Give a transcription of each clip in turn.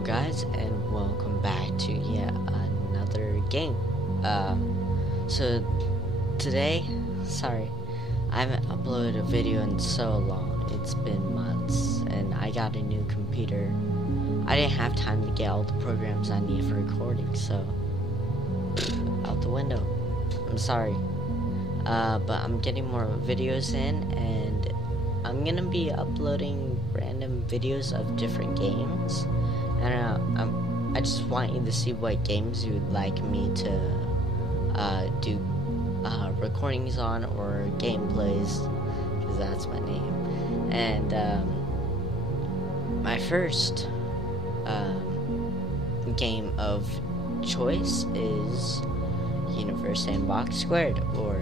Hello guys, and welcome back to yet another game. So today, sorry, I haven't uploaded a video in so long. It's been months, and I got a new computer. I didn't have time to get all the programs I need for recording, so out the window. I'm sorry, but I'm getting more videos in, and I'm gonna be uploading random videos of different games. And I just want you to see what games you would like me to do recordings on, or gameplays, because that's my name. And my first game of choice is Sandbox Squared, or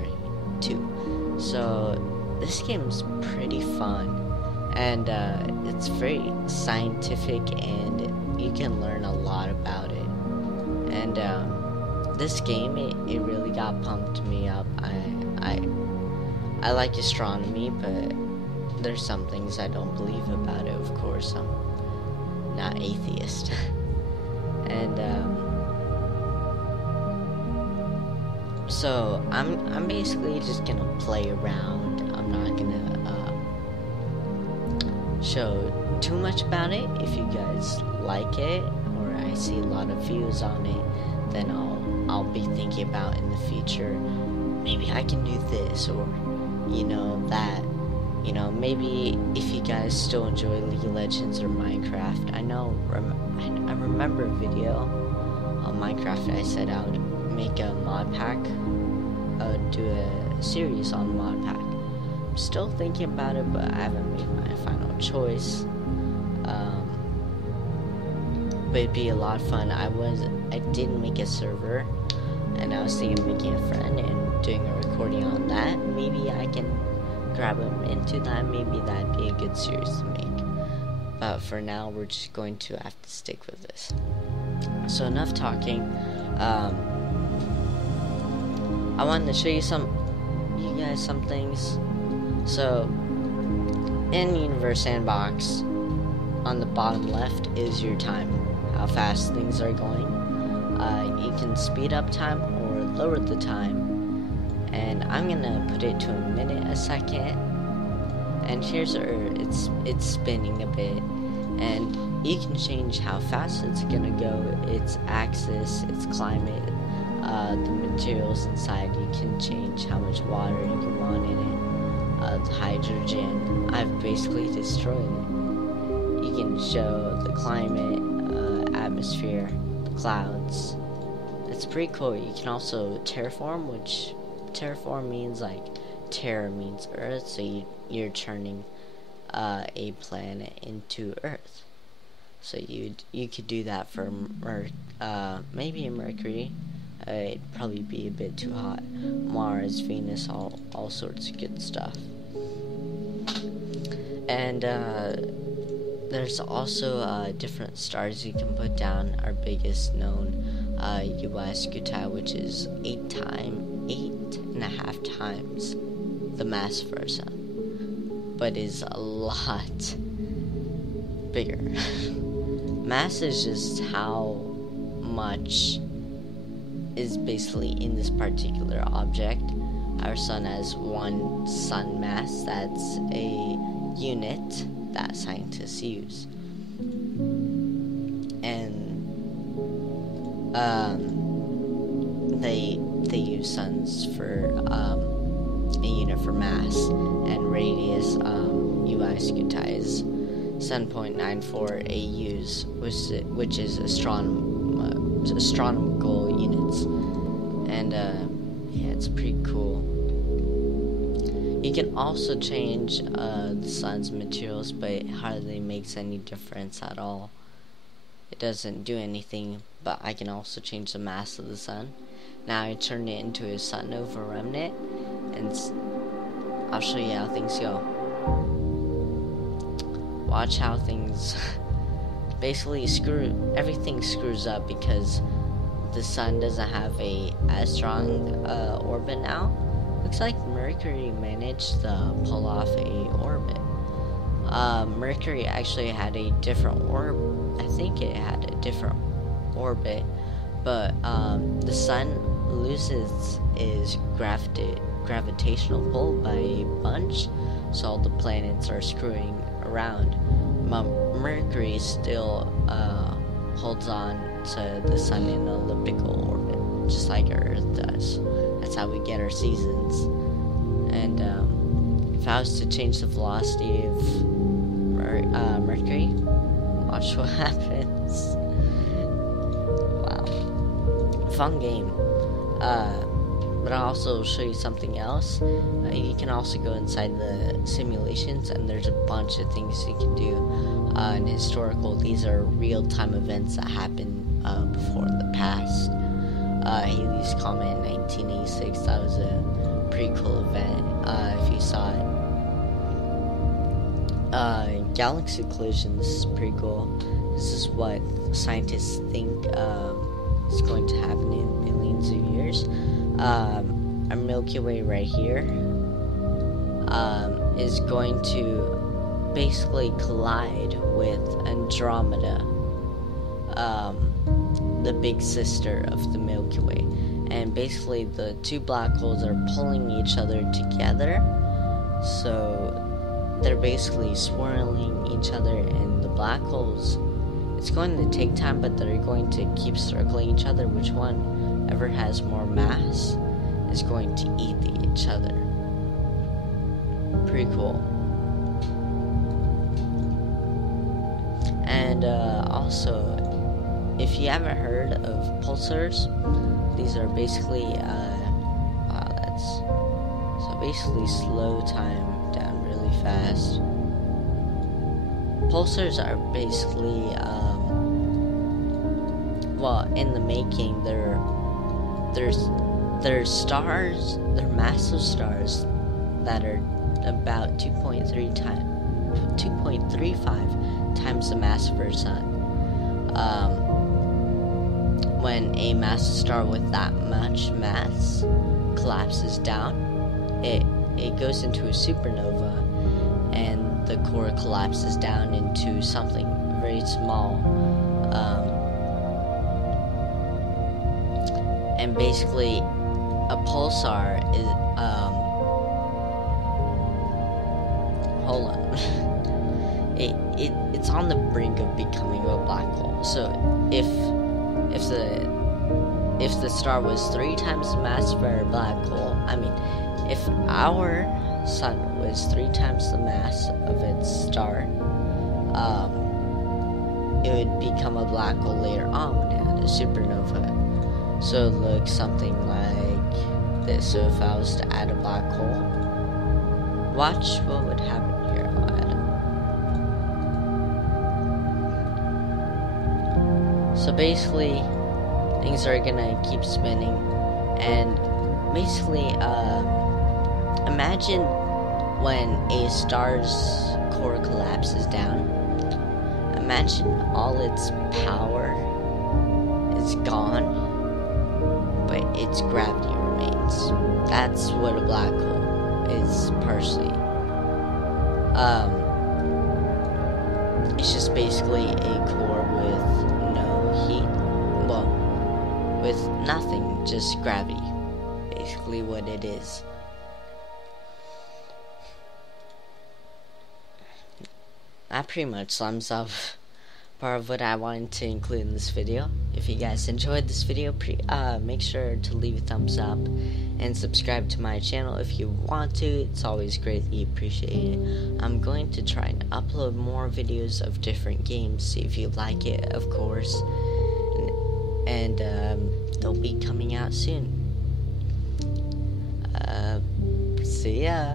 2. So this game's pretty fun, and it's very scientific, and you can learn a lot about it. And this game, it really got pumped me up. I like astronomy, but there's some things I don't believe about it. Of course, I'm not atheist. And so I'm basically just gonna play around. I'm not gonna show too much about it. If you guys like it, or I see a lot of views on it, then I'll be thinking about in the future, maybe I can do this, or that. Maybe if you guys still enjoy League of Legends or Minecraft, I remember a video on Minecraft. I said I would make a mod pack, do a series on mod pack. I'm still thinking about it, but I haven't made my final choice. But it'd be a lot of fun. I did make a server, and I was thinking of making a friend and doing a recording on that. Maybe I can grab him into that. Maybe that'd be a good series to make. But for now, we're just going to have to stick with this. So enough talking. I wanted to show you guys some things. So in Universe Sandbox, on the bottom left is your time, how fast things are going. You can speed up time or lower the time, and I'm gonna put it to a minute a second. And here's it's spinning a bit, and you can change how fast it's gonna go, its axis, its climate, the materials inside. You can change how much water you want in it, the hydrogen. I've basically destroyed it. You can show the climate, atmosphere, the clouds. It's pretty cool. You can also terraform, which terraform means terra means Earth, so you're turning a planet into Earth. So you could do that for maybe a Mercury. It'd probably be a bit too hot. Mars, Venus, all sorts of good stuff. And there's also different stars you can put down. Our biggest known, UI Scuti, which is 8.5 times the mass of our sun, but is a lot bigger. Mass is just how much is basically in this particular object. Our sun has one sun mass. That's a unit that scientists use, and they use suns for a unit for mass, and radius. UI Scuti is 7.94 AUs, which is astronomical units, and yeah, it's pretty cool. You can also change the sun's materials, but it hardly makes any difference at all. It doesn't do anything, but I can also change the mass of the sun. Now I turned it into a supernova remnant, and I'll show you how things go. Watch how things basically everything screws up, because the sun doesn't have as strong orbit now. Looks like Mercury managed to pull off a orbit. Mercury actually had a different orb. I think think it had a different orbit, but the sun loses its gravitational pull by a bunch, so all the planets are screwing around. Mercury still holds on to the sun in an elliptical orbit, just like Earth does. That's how we get our seasons. And if I was to change the velocity of Mercury, watch what happens. Wow, fun game. But I'll also show you something else. You can also go inside the simulations, and there's a bunch of things you can do. In historical, these are real-time events that happened before in the past. Halley's Comet in 1986, that was a pretty cool event, if you saw it. Galaxy collisions is pretty cool. This is what scientists think is going to happen in billions of years. Our Milky Way right here is going to basically collide with Andromeda, the big sister of the Milky Way, and basically the two black holes are pulling each other together, so they're basically swirling each other, and the black holes, it's going to take time, but they're going to keep circling each other. Which one ever has more mass is going to eat each other. Pretty cool. And also, if you haven't heard of pulsars, these are basically basically slow time down really fast. Pulsars are basically well, in the making, they're stars, they're massive stars that are about 2.35 times the mass of our sun. When a massive star with that much mass collapses down, it goes into a supernova, and the core collapses down into something very small. And basically, a pulsar is hold on. It's on the brink of becoming a black hole. So if the star was 3 times the mass of our black hole, I mean, if our sun was 3 times the mass of its star, it would become a black hole later on when it had a supernova. So it looks something like this. So if I was to add a black hole, watch what would happen here. I'll add it. So basically, things are gonna keep spinning, and basically, imagine when a star's core collapses down. Imagine all its power is gone, but its gravity remains. That's what a black hole is, partially. It's just basically a core with no heat. Well, with nothing, just gravity. Basically what it is. That pretty much sums up part of what I wanted to include in this video. If you guys enjoyed this video, make sure to leave a thumbs up and subscribe to my channel if you want to. It's always greatly appreciated. I'm going to try and upload more videos of different games, see if you like it, of course, and they'll be coming out soon. See ya.